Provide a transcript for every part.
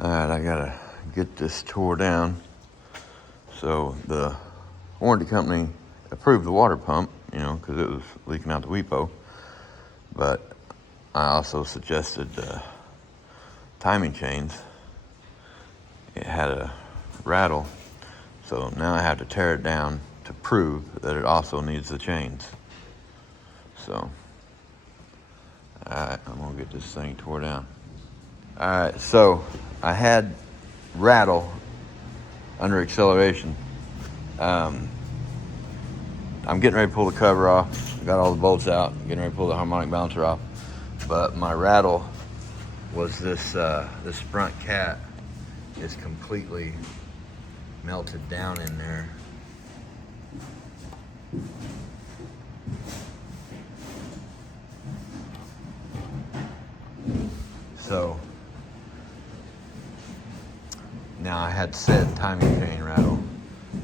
Alright, I gotta get this tore down. So the warranty company approved the water pump, because it was leaking out the WEPO. But I also suggested timing chains. It had a rattle, so now I have to tear it down to prove that it also needs the chains. So, alright, I'm gonna get this thing tore down. Alright, so I had rattle under acceleration. I'm getting ready to pull the cover off. I got all the bolts out, getting ready to pull the harmonic balancer off. But my rattle was this front cat is completely melted down in there. So now I had said timing chain rattle,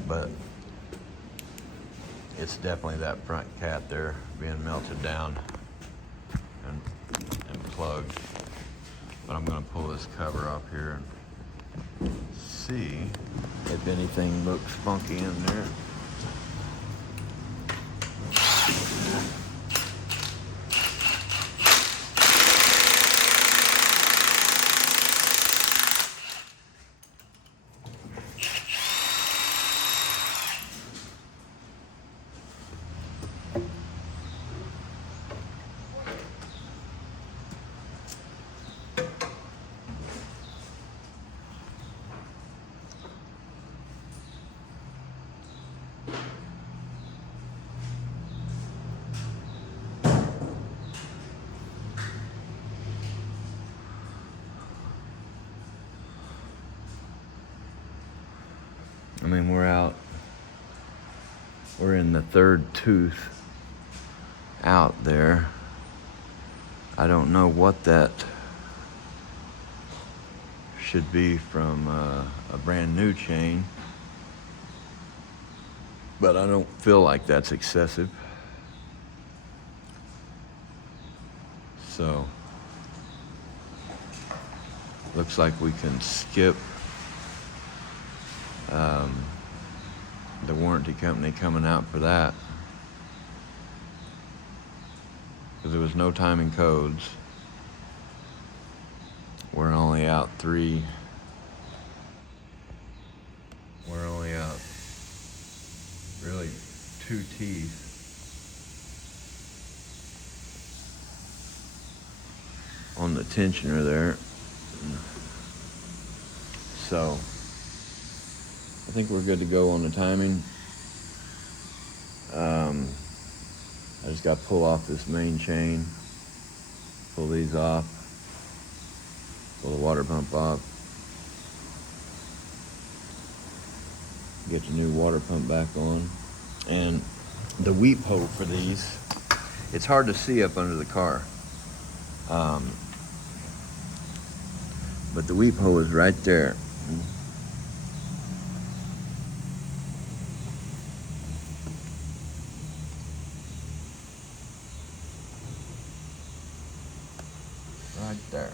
but it's definitely that front cat there being melted down and plugged. But I'm gonna pull this cover off here and see if anything looks funky in there. I mean, we're in the third tooth out there. I don't know what that should be from a brand new chain, but I don't feel like that's excessive. So, looks like we can skip the warranty company coming out for that, because there was no timing codes. We're only out three. We're only out really 2 teeth. On the tensioner there. So I think we're good to go on the timing. I just got to pull off this main chain, pull these off, pull the water pump off, get the new water pump back on. And the weep hole for these, it's hard to see up under the car. But the weep hole is right there. Right there.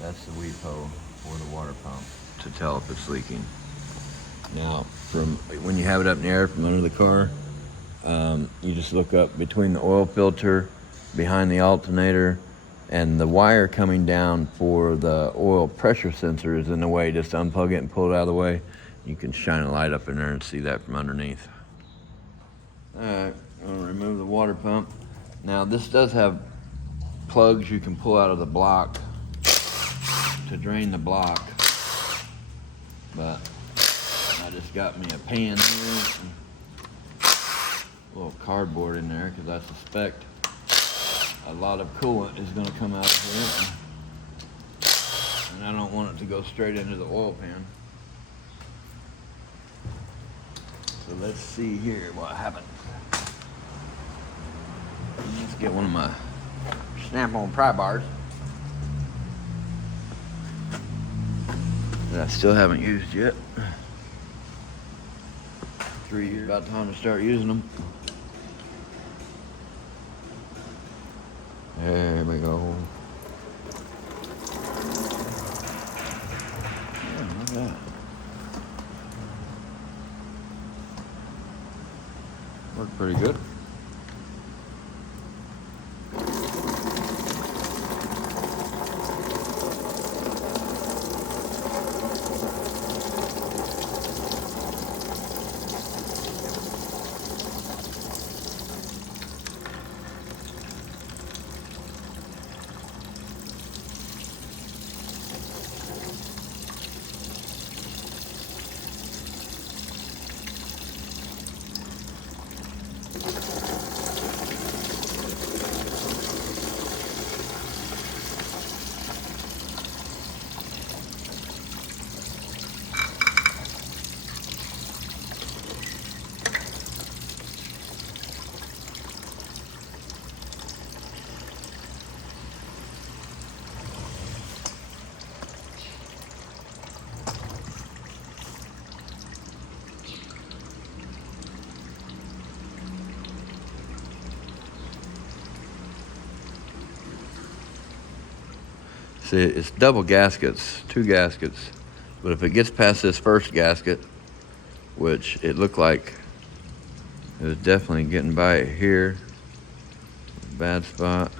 That's the weep hole for the water pump to tell if it's leaking. Now, from when you have it up in the air from under the car, you just look up between the oil filter, behind the alternator, and the wire coming down for the oil pressure sensor is in the way. Just unplug it and pull it out of the way. You can shine a light up in there and see that from underneath. Alright, I'm gonna remove the water pump. Now this does have plugs you can pull out of the block to drain the block, but I just got me a pan here, a little cardboard in there, because I suspect a lot of coolant is going to come out of here, and I don't want it to go straight into the oil pan. So let's see here what happens. Let's get one of my snap-on pry bars that I still haven't used yet. 3 years, about time to start using them. There we go. pretty good. See, it's double gaskets, 2 gaskets. But if it gets past this first gasket, which it looked like it was definitely getting by it here, bad spot,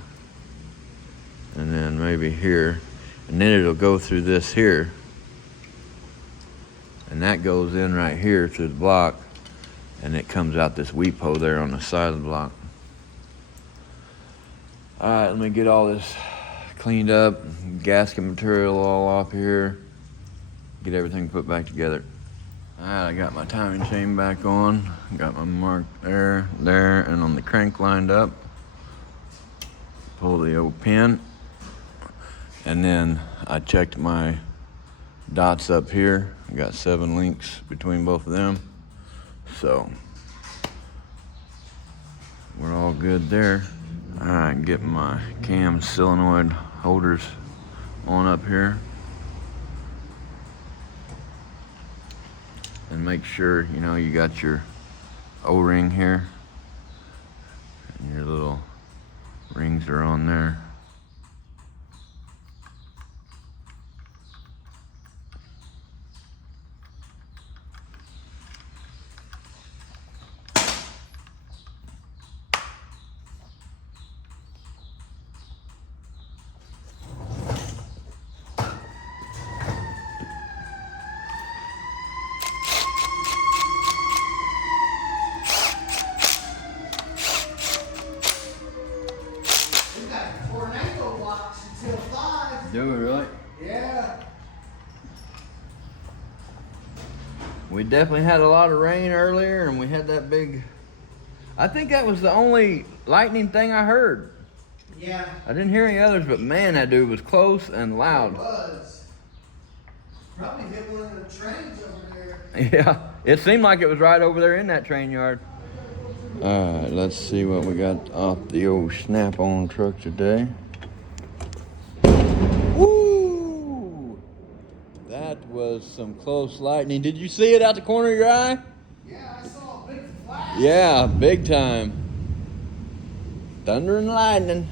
and then maybe here, and then it'll go through this here, and that goes in right here through the block, and it comes out this weep hole there on the side of the block. All right, let me get all this cleaned up, gasket material all off here, get everything put back together. All right, I got my timing chain back on, got my mark there, and on the crank lined up. Pull the old pin, and then I checked my dots up here. I got 7 links between both of them, so we're all good there. All right, get my cam solenoid holders on up here, and make sure you got your O-ring here, and your little rings are on there. Do we really? Yeah. We definitely had a lot of rain earlier, and we had that big, I think that was the only lightning thing I heard. Yeah. I didn't hear any others, but man, that dude was close and loud. It was. Probably hit one of the trains over there. Yeah, it seemed like it was right over there in that train yard. All right, let's see what we got off the old Snap-on truck today. Woo! That was some close lightning. Did you see it out the corner of your eye? Yeah, I saw a big flash. Yeah, big time. Thunder and lightning.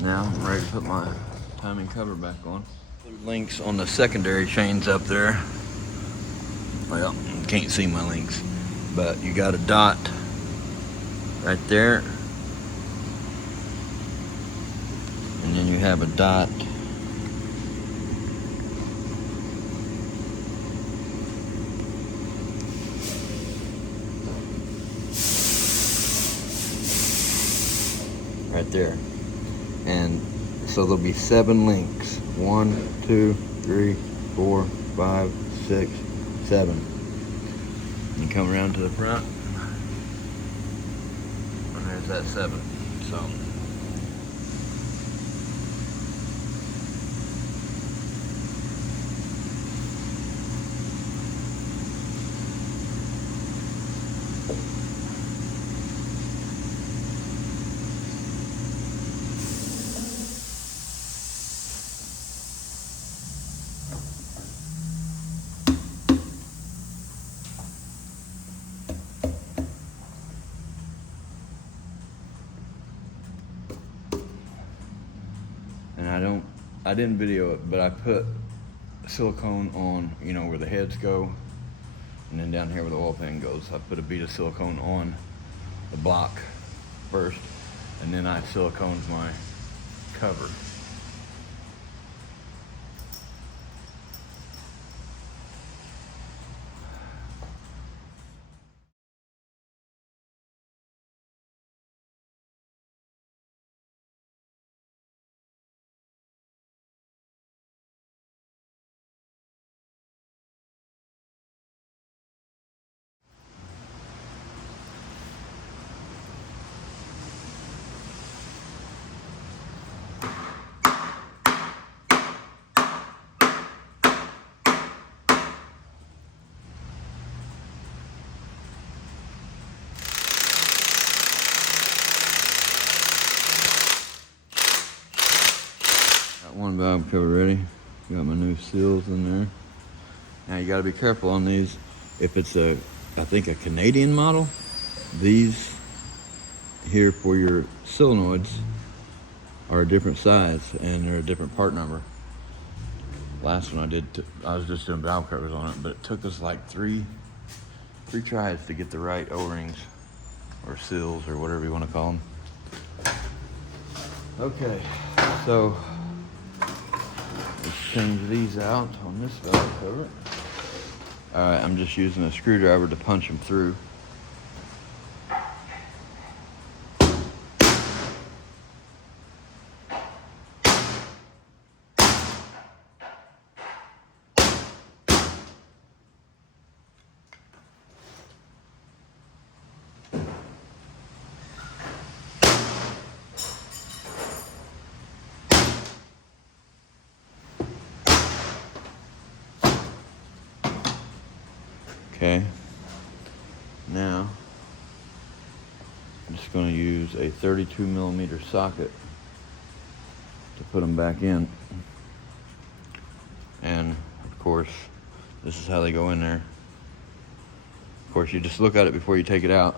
Now I'm ready to put my timing cover back on. Links on the secondary chains up there. Well, you can't see my links, but you got a dot right there. And then you have a dot right there. And so there'll be 7 links. 1, 2, 3, 4, 5, 6, 7. You come around to the front, and there's that 7. So I didn't video it, but I put silicone on, you know, where the heads go, and then down here where the oil pan goes. I put a bead of silicone on the block first, and then I siliconed my cover. Got one valve cover ready. Got my new seals in there. Now you got to be careful on these. If it's I think a Canadian model, these here for your solenoids are a different size and they're a different part number. Last one I was just doing valve covers on it, but it took us like three tries to get the right O-rings or seals or whatever you want to call them. Okay, so let's change these out on this valve cover. All right, I'm just using a screwdriver to punch them through. Okay, now I'm just going to use a 32 millimeter socket to put them back in. And of course, this is how they go in there. Of course, you just look at it before you take it out,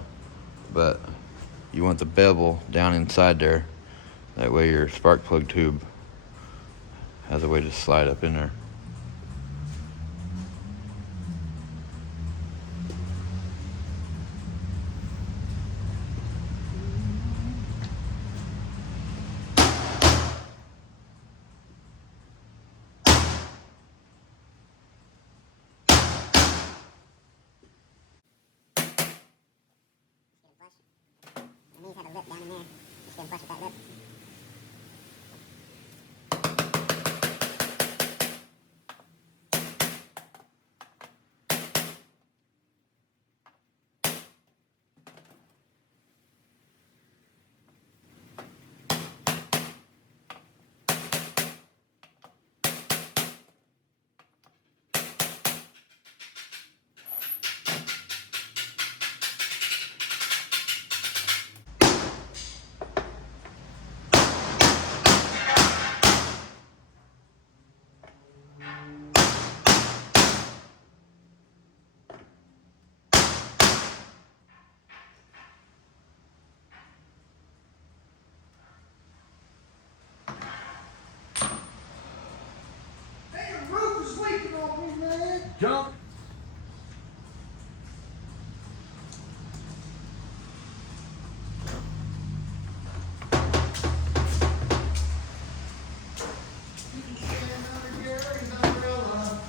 but you want the bevel down inside there. That way your spark plug tube has a way to slide up in there. These have a lip down in there. Just gonna flush with that lip. Hey, the roof is leaking on me, man. Jump! You can stand under Gary's umbrella.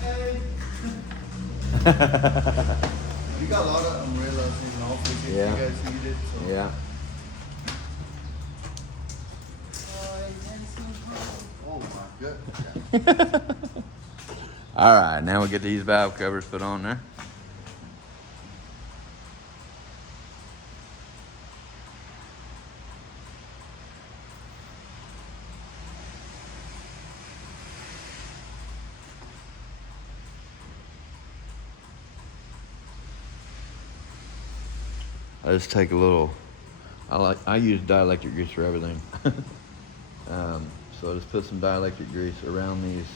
Hey. We got a lot of umbrellas in office if Yeah. you guys need it. So. Yeah. Oh my goodness. All right, now we get these valve covers put on there. I just take a little, I use dielectric grease for everything. So I just put some dielectric grease around these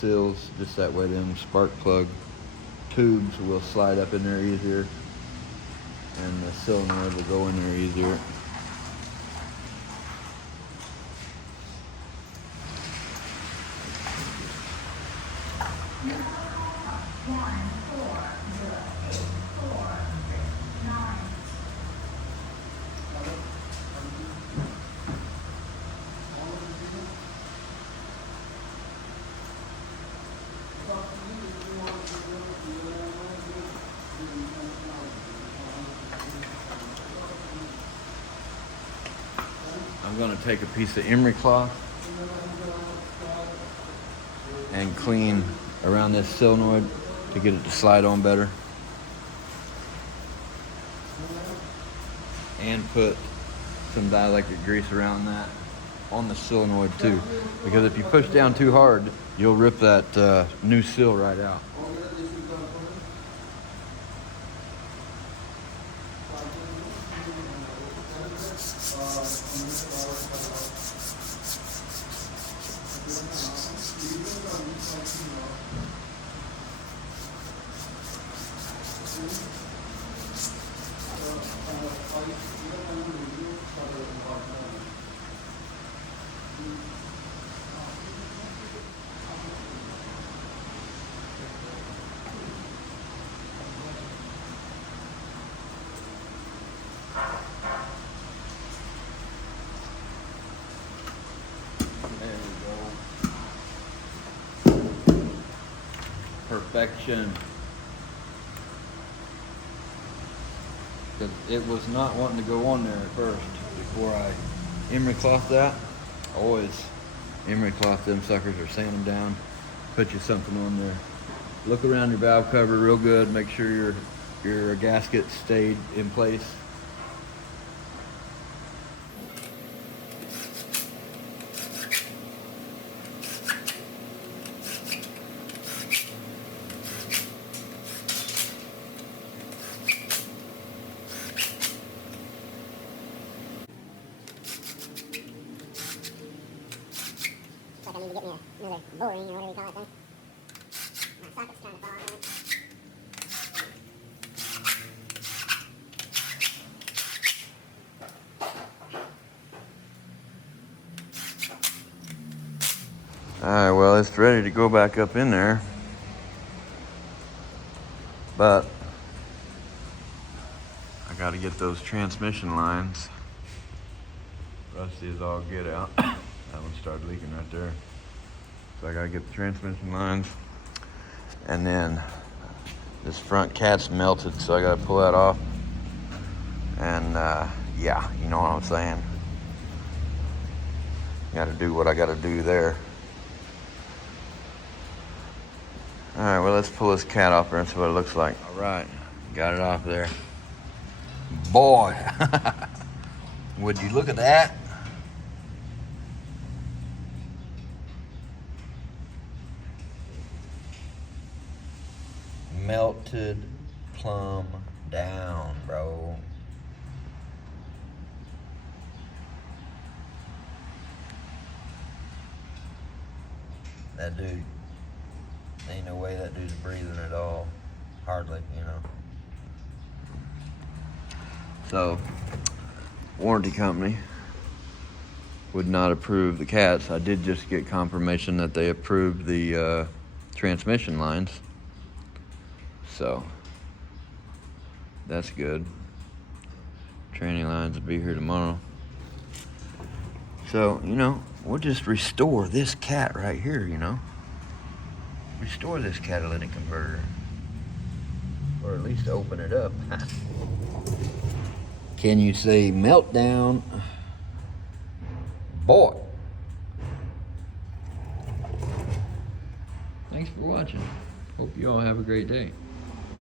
seals, just that way them spark plug tubes will slide up in there easier and the solenoid will go in there easier. I'm gonna take a piece of emery cloth and clean around this solenoid to get it to slide on better. And put some dielectric grease around that on the solenoid too. Because if you push down too hard, you'll rip that new seal right out. There we go. Perfection. Because it was not wanting to go on there at first. Before I emery cloth that, always emery cloth them suckers or sand them down. Put you something on there. Look around your valve cover real good. Make sure your gasket stayed in place. Like I need to get me another boring or whatever you call it then. My socket's trying to fall out of it. Alright, well, it's ready to go back up in there. But I gotta get those transmission lines. Rusty as all get out. That one started leaking right there. So I gotta get the transmission lines. And then this front cat's melted, so I gotta pull that off. And yeah, you know what I'm saying. Gotta do what I gotta do there. Alright, well, let's pull this cat off there and see what it looks like. Alright, got it off there. Boy, would you look at that? Melted plumb down, bro. That dude, ain't no way that dude's breathing at all. Hardly, you know. So, warranty company would not approve the cats. I did just get confirmation that they approved the transmission lines. So, that's good. Training lines will be here tomorrow. So, you know, we'll just restore this cat right here, you know. Restore this catalytic converter. Or at least open it up. Can you say meltdown? Boy. Thanks for watching. Hope you all have a great day.